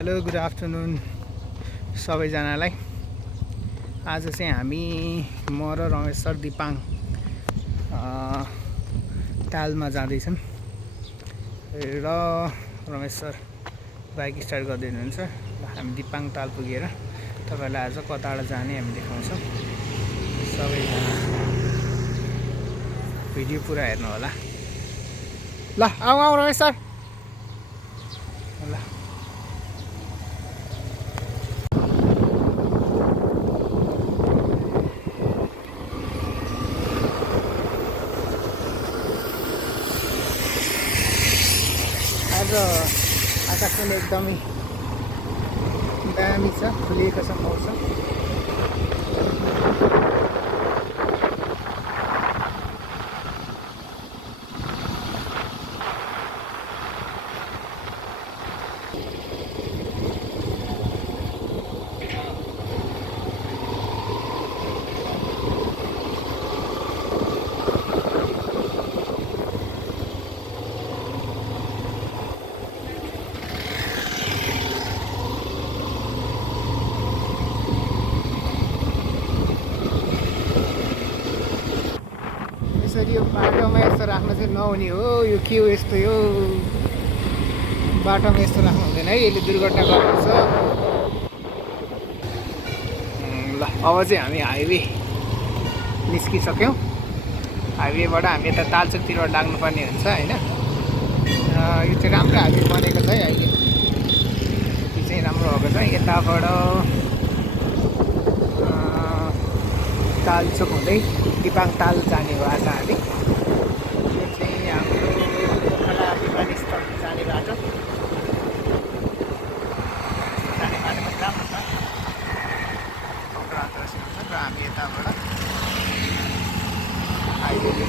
Hello good afternoon सबैजनालाई। आज चाहिँ हामी म र रमेश सर दिपाङ तालमा जाँदैछौँ र रमेश सर बाइक स्टार्ट गर्दै हुनुहुन्छ र हामी दिपाङ ताल पुगेर तपाईँहरूलाई आज कताबाट जाने हामी देखाउँछौँ। सबैजना भिडियो पुरा हेर्नु होला। ल आऊ रमेश सर। ल आज आकाश पनि एकदमै दामी छ, खुलेको छ मौसम। यसरी यो बाटोमा यस्तो राख्नु चाहिँ नहुने हो। यो के हो यस्तो, यो बाटोमा यस्तो राख्नु हुँदैन है, यसले दुर्घटना गराउँछ। ल अब चाहिँ हामी हाइवे निस्किसक्यौँ। हाइवेबाट हामी यता तालचोकतिरबाट लाग्नुपर्ने हुन्छ होइन। यो चाहिँ राम्रो हाइवे बनेको छ है अहिले, यो चाहिँ राम्रो भएको छ। यताबाट तालचोक हुँदै दिपाङ ताल जाने हो आज हामी। यो चाहिँ हाम्रो पोखरा विमानस्थल जाने बाटो। जाने बाटो पनि राम्रो छ, पोखरा अन्तर्राष्ट्रिय हुन्छ र हामी यताबाट हाइवेले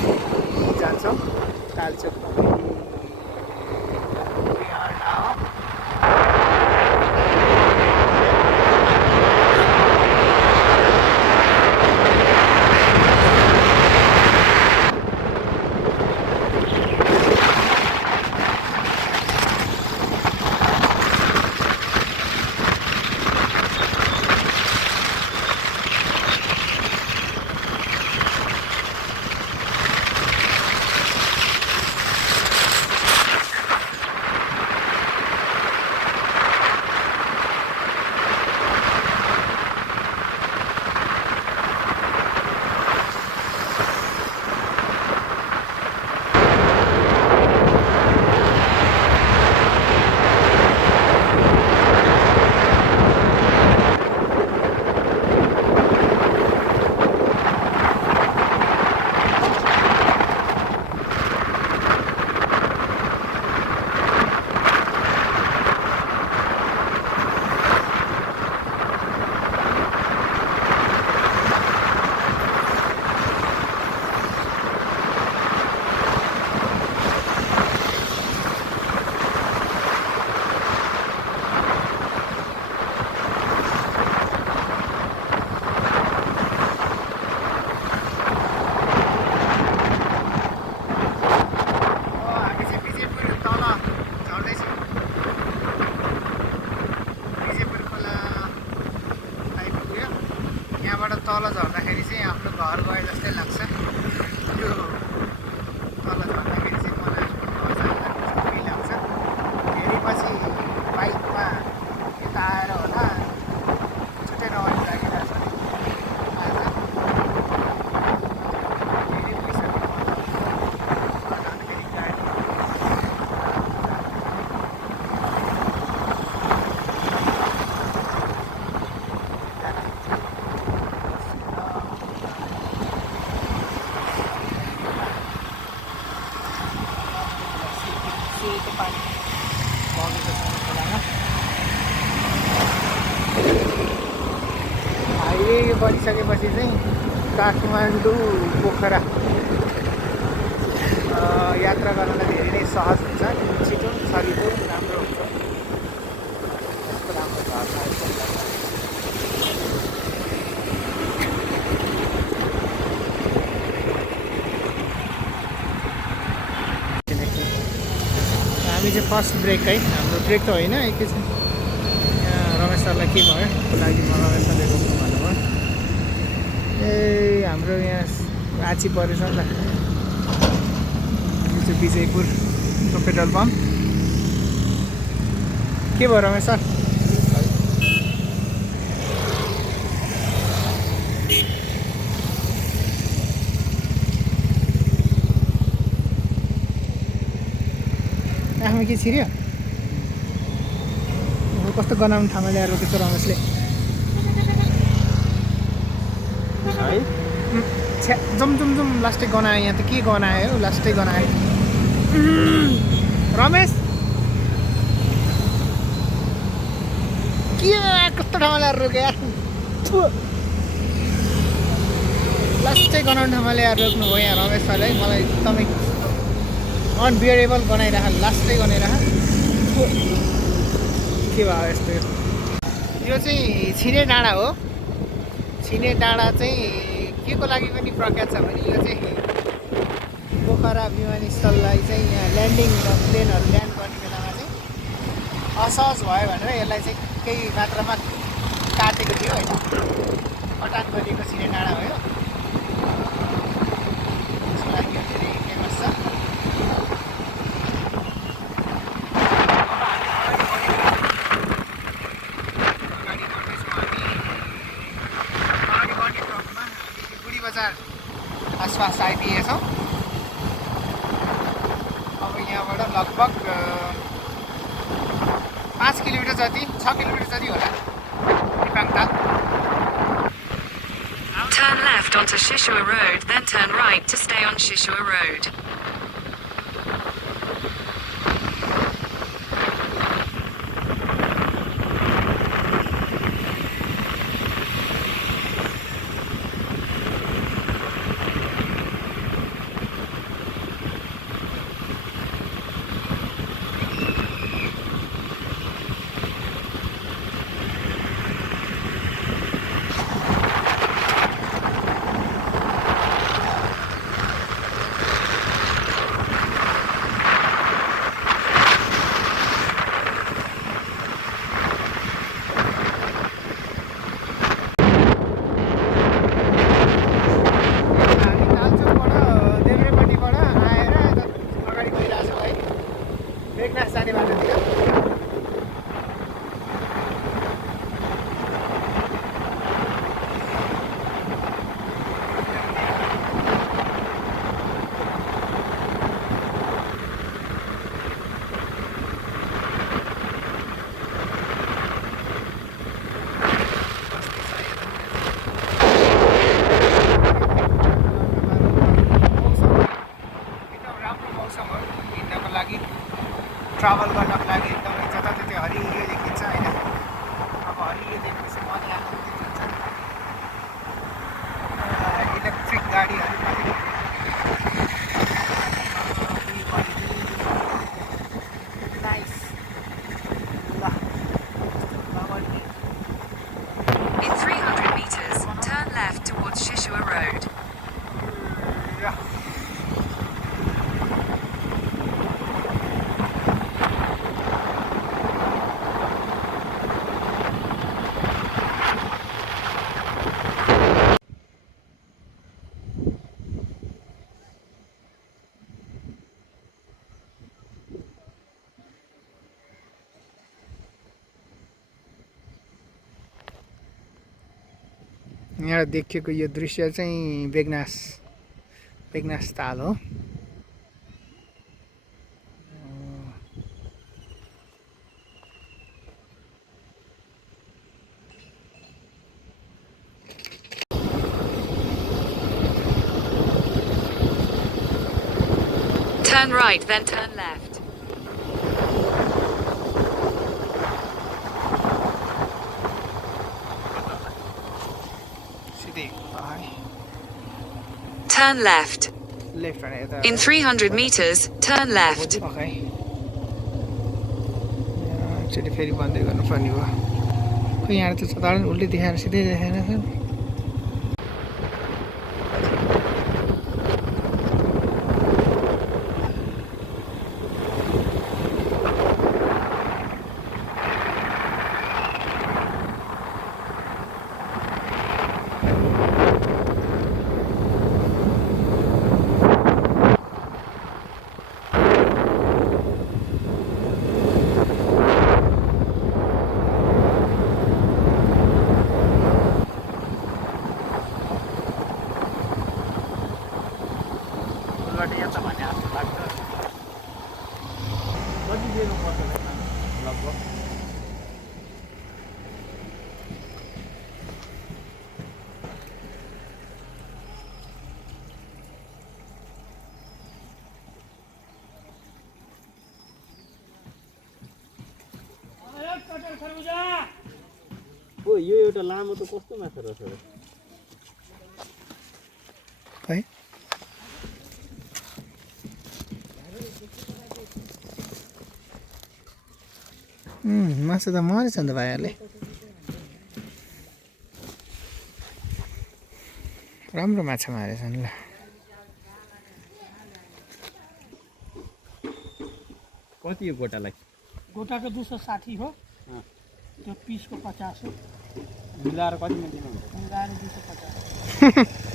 जान्छौँ तालचोक। तल झर्दाखेरि चाहिँ आफ्नो घर गए जस्तै लाग्छ। यो तल झर्दाखेरि चाहिँ मलाई घर जाँदा फिल आउँछ। धेरै पछि बाइकमा यता आएर होला छुट्टै रमाइलो लागिरहेको छ। आज धेरै भइसक्यो जाँदाखेरि गाडी सेतो पानी बगेको छ खोलामा। हाइवे बनिसकेपछि चाहिँ काठमाडौँ पोखरा यात्रा गर्नलाई धेरै नै सहज हुन्छ, छिटो सजिलो राम्रो हुन्छ। कस्तो राम्रो झर्ना हामी चाहिँ फर्स्ट ब्रेक है, हाम्रो ब्रेक त होइन एकैछिन के भयो त्यसको लागि मलाई सरले रोक्नु भन्नुभयो। ए हाम्रो यहाँ आछि परेछ नि त। यो चाहिँ विजयपुरको पेट्रोल पम्प। के भयो रमेश सर? आफूमा के छिर्यो? कस्तो गनाउने ठाउँमा ल्याएर रोकेको रमेशले है। जम जम जम लास्टै गनायो। यहाँ त के गनायो? लास्टै गनायो रमेश। के कस्तो ठाउँमा ल्याएर रोक्यो यार? लास्टै गनाउने ठाउँमा ल्याएर रोक्नु हो यहाँ रमेश सरले। मलाई एकदमै अनबियरेबल गनाइरह, लास्टै गनाइरह। के भयो यस्तो? यो चाहिँ छिने डाँडा हो। छिने डाँडा चाहिँ के को लागि पनि प्रख्यात छ भने यो चाहिँ पोखरा विमानस्थललाई चाहिँ यहाँ ल्यान्डिङ प्लेनहरू ल्यान्ड गर्ने बेलामा चाहिँ असहज भयो भनेर यसलाई चाहिँ केही मात्रामा काटेको थियो होइन, कटान गरिएको छिने डाँडा हो यो। त्यसको लागि यो धेरै फेमस छ। आसपास आइपुगेछौँ। अब यहाँबाट लगभग 5 किलोमिटर जति 6 किलोमिटर जति होला नेपाङताल। Turn left onto Shishua Road, then turn right to stay on Shishua Road. Travel गर्नको लागि एकदमै जताततै हरियो देखिन्छ होइन। अब हरियो देखेपछि मजा आउँछ। इलेक्ट्रिक गाडीहरू nice. In 300 meters, turn left towards Shishua Road. यहाँ देखिएको यो दृश्य चाहिँ बेगनास ताल हो। Turn right, then turn left. Turn left. In 300 meters, turn left. Okay. एकचोटि फेरि बन्दै गर्नुपर्ने भयो। खै यहाँ त साधारण उल्टी देखाएर सिधै देखाएन सर। फुलबाट यता भने जस्तो लाग्छ कति दिनु पर्छ लगभग ओ यो एउटा लामो त कस्तो माछा रहेछ है मासु त मरेछ नि त भाइहरूले राम्रो माछा मारेछ नि ल कति यो गोटालाई गोटाको 260 हो त्यो पिसको 50 हो मिलाएर कतिमा दिनुहुन्छ मिलाएर 250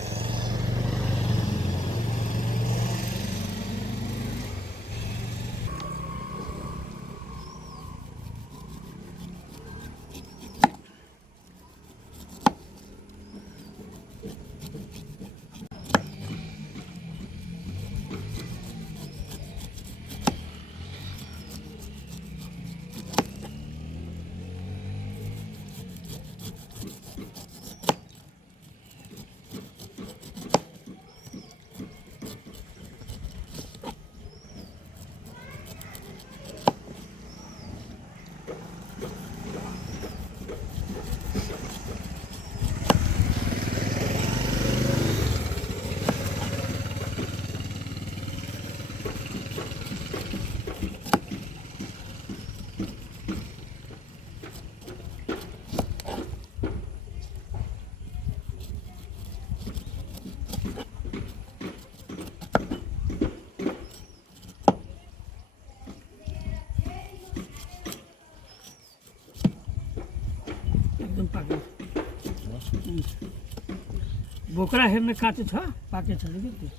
एकदम पाक्यो बोक्रा हेर्ने काँचो छ पाके छ कि त्यो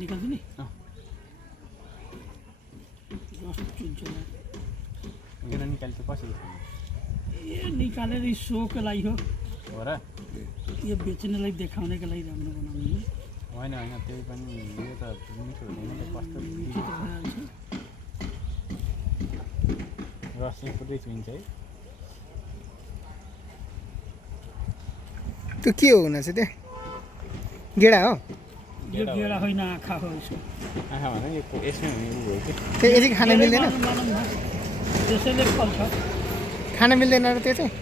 निकाल्दिने मेरो निकाल्छ कसरी ए निकालेर सोको लागि हो हो र यो बेच्नेलाई देखाउनेको लागि राम्रो बनाउनु होइन होइन त्यही पनि यो त मिठो हुँदैन कस्तो मिठो त भइहाल्छ रस चाहिँ पुरै चुइन्छ है त्यो के हो हुन चाहिँ त्यो गेडा हो यो गेडा होइन आँखा हो यसको आँखा भन्दा यो यसमै हुने उ हो कि त्यो यदि खान मिल्दैन त्यसैले फल्छ खान मिल्दैन र त्यो चाहिँ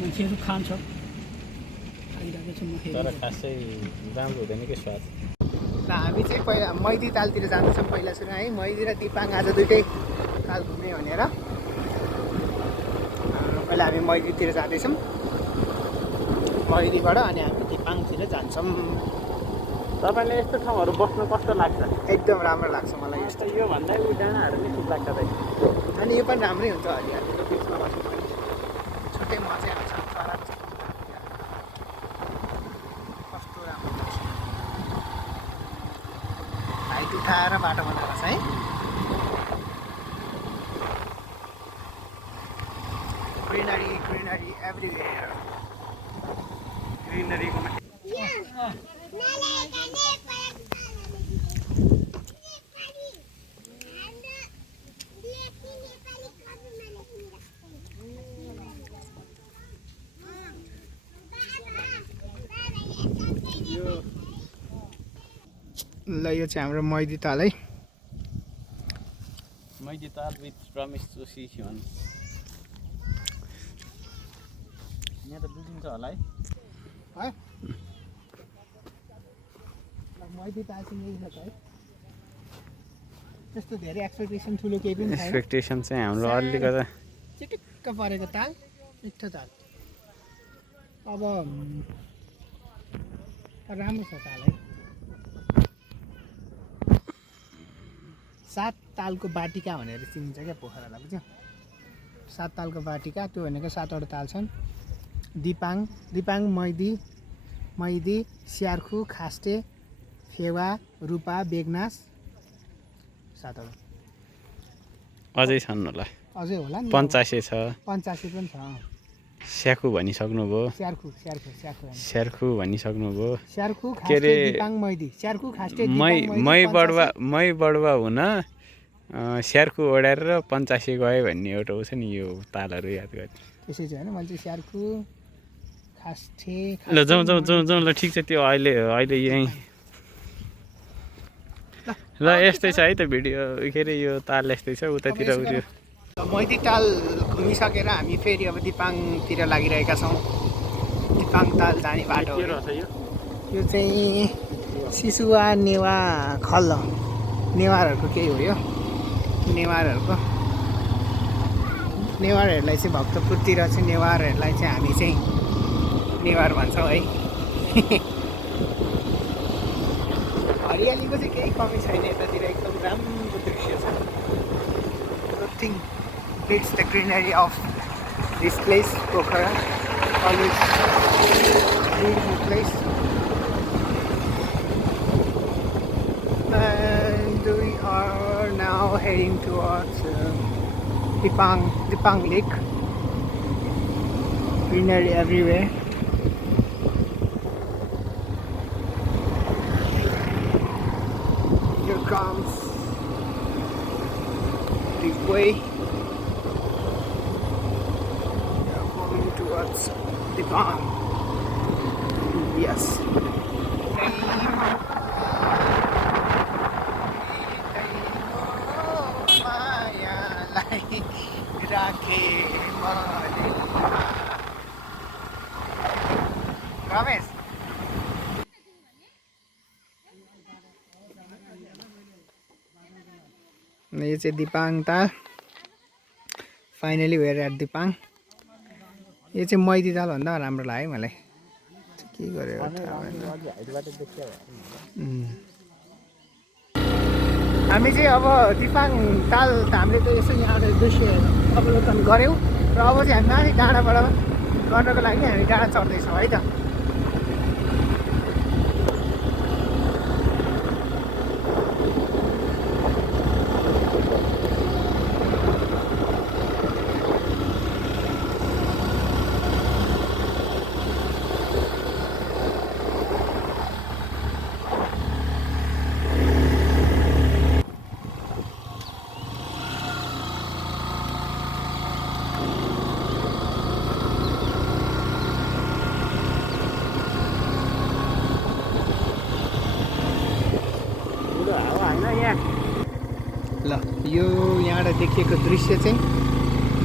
मान्छेहरू खान्छ खाइरहेको छु म तर खासै राम्रो हुँदैन कि स्वाद ल हामी चाहिँ पहिला मैदी तालतिर जाँदैछौँ पहिला सुरु है मैदी र दिपाङ आज दुइटै ताल घुम्ने भनेर पहिला हामी मैदीतिर जाँदैछौँ मैदीबाट अनि हामी दिपाङतिर जान्छौँ तपाईँले यस्तो ठाउँहरू बस्नु कस्तो लाग्छ एकदम राम्रो लाग्छ मलाई यस्तो यस्तो यो भन्दा उयो डाँडाहरू नै ठिक लाग्छ दाइ अनि यो पनि राम्रै हुन्छ हरियालीको बिचमा बस्नु पनि छुट्टै मजै आउँछ चरा कस्तो राम्रो लाग्छ हाइट उठाएर बाटो बनाएको छ है ग्रिनरी ग्रिनरी एभ्रिवेयर ग्रिनरीको ल यो चाहिँ हाम्रो मैदी ताल है मैदी ताल विथ रमेश जोशी खिवन यहाँ त बुझिन्छ होला है है मैदी ताल चाहिँ यही छ है त्यस्तो धेरै एक्सपेक्टेसन ठुलो केही पनि छैन एक्सपेक्टेसन चाहिँ हाम्रो अलिकति चिटिक्क परेको ताल मिठो ताल अब राम्रो छ ताल है 7 तालको बाटिका भनेर चिनिन्छ क्या पोखरालाई बुझ्यो 7 तालको बाटिका त्यो भनेको 7 वटा ताल छन् दिपाङ मैदी स्यार्खु खास्टे फेवा रूपा बेगनास 7 वटा अझै छन् होला अझै होला नि 85 छ 85 पनि छ स्याखु भनिसक्नुभयो स्यार्खु स्यार्खु भनिसक्नुभयो स्यार्खु के खास्टे अरे दिपाङ मैदी स्यार्खु खास्टे मै बडुवा हुन स्यार्खु ओढाएर 85 गयो भन्ने एउटा छ नि यो तालहरू याद गर्ने त्यसै चाहिँ होइन मैले चाहिँ स्यार्खु खास्टे ल जाउँ ल ठिक छ त्यो अहिले यहीँ ल यस्तै छ है त भिडियो के अरे यो ताल यस्तै छ उतातिर उयो मैदी ताल घुमिसकेर हामी फेरि अब दिपाङतिर लागिरहेका छौँ दिपाङ ताल जाने बाटो हो यो चाहिँ सिसुवा नेवा खल्ल नेवारहरूको केही हो यो नेवारहरूलाई चाहिँ भक्तपुरतिर चाहिँ नेवारहरूलाई चाहिँ हामी चाहिँ नेवार भन्छौँ है हरियालीको चाहिँ केही कमी छैन यतातिर एकदम राम्रो दृश्य छ nothing bits the greenery of this place Pokhara always beautiful place and we are now heading towards Dipang Lake. Greenery everywhere. Here comes the way. We are moving towards Dipang. Yes. Ramesh यो चाहिँ दिपाङ ताल फाइनली वेयर एट दिपाङ यो चाहिँ मैदी ताल भन्दा राम्रो लाग्यो मलाई के गर्यो हामी चाहिँ अब दिपाङ ताल हामीले त यसो यहाँबाट दृश्य अवलोकन गऱ्यौँ र अब चाहिँ हामी माथि डाँडाबाट गर्नको लागि हामी डाँडा चढ्दैछौँ है त ल यो यहाँबाट देखिएको दृश्य चाहिँ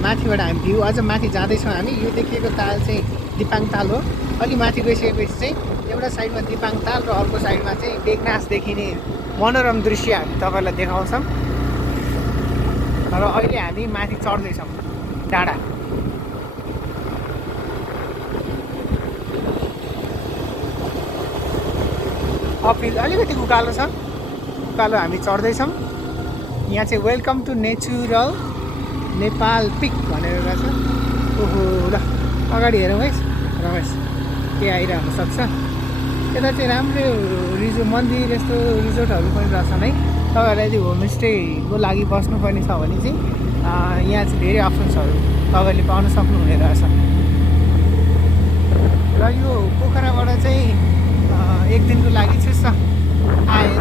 माथिबाट हामी भ्यू अझ माथि जाँदैछौँ हामी यो देखिएको ताल चाहिँ दिपाङ ताल हो अलि माथि गइसकेपछि चाहिँ एउटा साइडमा दिपाङ ताल र अर्को साइडमा चाहिँ बेगनास देखिने मनोरम दृश्य हामी तपाईँलाई देखाउँछौँ र अहिले हामी माथि चढ्दैछौँ डाँडा अपिल अलिकति उकालो छ उकालो हामी चढ्दैछौँ यहाँ चाहिँ welcome to natural Nepal peak भनेर रहेछ ओहो ल अगाडि हेरौँ है रमेश के आइरहनु सक्छ यता चाहिँ राम्रो मन्दिर यस्तो रिजोर्टहरू पनि रहेछन् है तपाईँहरूलाई यदि होमस्टेको लागि बस्नुपर्ने छ भने चाहिँ यहाँ चाहिँ धेरै अप्सन्सहरू तपाईँले पाउन सक्नुहुने रहेछ र यो पोखराबाट चाहिँ एक दिनको लागि चुस्त आएर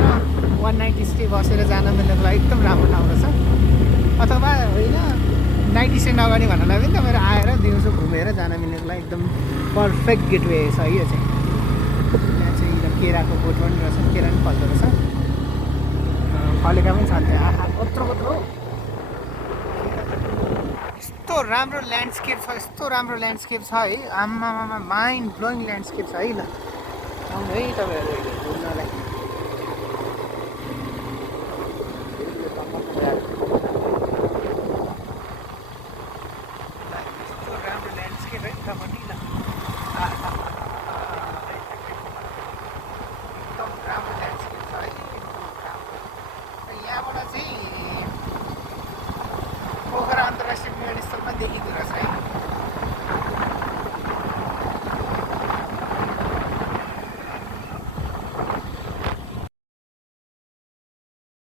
190 स्टे बसेर जान मिल्नको लागि एकदम राम्रो ठाउँ रहेछ अथवा होइन नाइटी स्टे नगर्ने भन्नलाई पनि तपाईँहरू आएर दिउँसो घुमेर जान मिल्नको लागि एकदम पर्फेक्ट गेटवे छ यो चाहिँ यहाँ चाहिँ केराको बोट पनि रहेछ केरा पनि फल्दो रहेछ फलेका पनि छन् त्यहाँ कत्रो यस्तो राम्रो ल्यान्डस्केप छ है आमामा माइन्ड ब्लोइङ ल्यान्डस्केप छ है ल आउनु है तपाईँहरू घुम्नलाई देखिँदो रहेछ है